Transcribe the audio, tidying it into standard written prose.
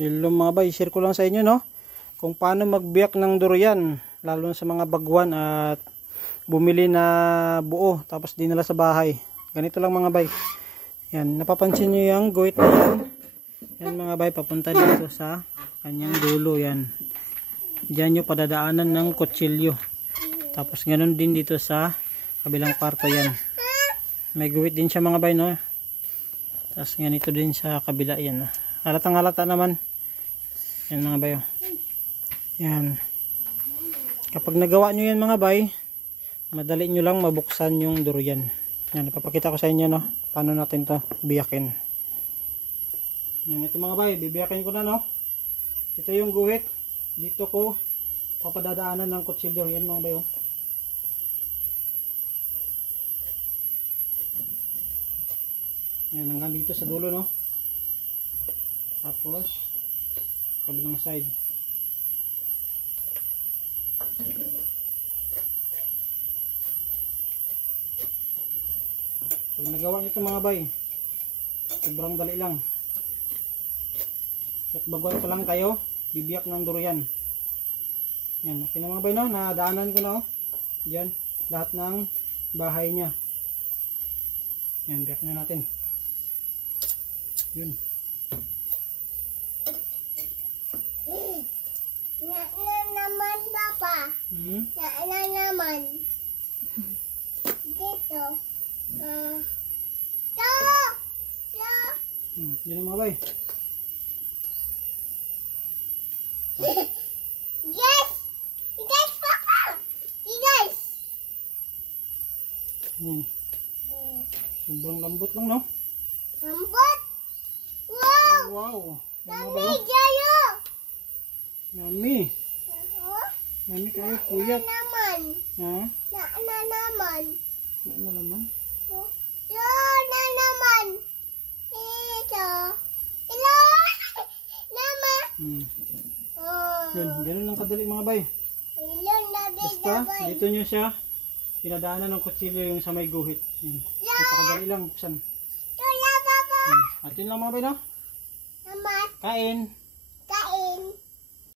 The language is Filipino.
Hello mga bay, share ko lang sa inyo no kung paano magbiyak ng durian, lalo na sa mga baguhan at bumili na buo tapos dinala sa bahay. Ganito lang mga bay. Yan, napapansin niyo yung guhit na yan. Yan mga bay, papunta dito sa kanyang dulo yan. Diyan nyo padadaanan ng kutsilyo. Tapos ganun din dito sa kabilang parto yan. May guhit din siya mga bay no. Tapos ganito din sa kabila yan. Halatang halata naman. Yan mga bay. Yan. Kapag nagawa nyo yan mga bay, madali nyo lang mabuksan yung durian. Yan, napapakita ko sa inyo no. Paano natin to biyakin. Yan, ito mga bay, bibiyakin ko na no. Ito yung guhit. Dito ko papadadaanan ng kutsilyo. Yan mga bay. Yan, hanggang dito sa dulo no. Tapos kabilang side. Pag nagawa nito mga bay, sobrang dali lang. At baguhan ko lang kayo bibiyak ng durian. Yan, okay na mga bay no, nadaanan ko na oh. Diyan, lahat ng bahay niya. Yan, biyak na natin. Yun. Na naman papa. Na naman. Dito. Yan ang mga bay. Yes! Yes, papa! Yes! Sobrang lambot lang no. Lambot! Wow! Wow. Yummy, Jayo! Yummy. Yummy kayo puyat. Na naman. Ha? Na naman. Ano naman? Na naman. Ito. Hello! Nama. Yun, ganun lang kadali mga bay. Hello, Basta, dito nyo siya pinadaanan ng kutsilyo yung sa may guhit. Yun. Napakadali lang buksan. Tula, papa. Atin lang mga bay no? Naman. Kain.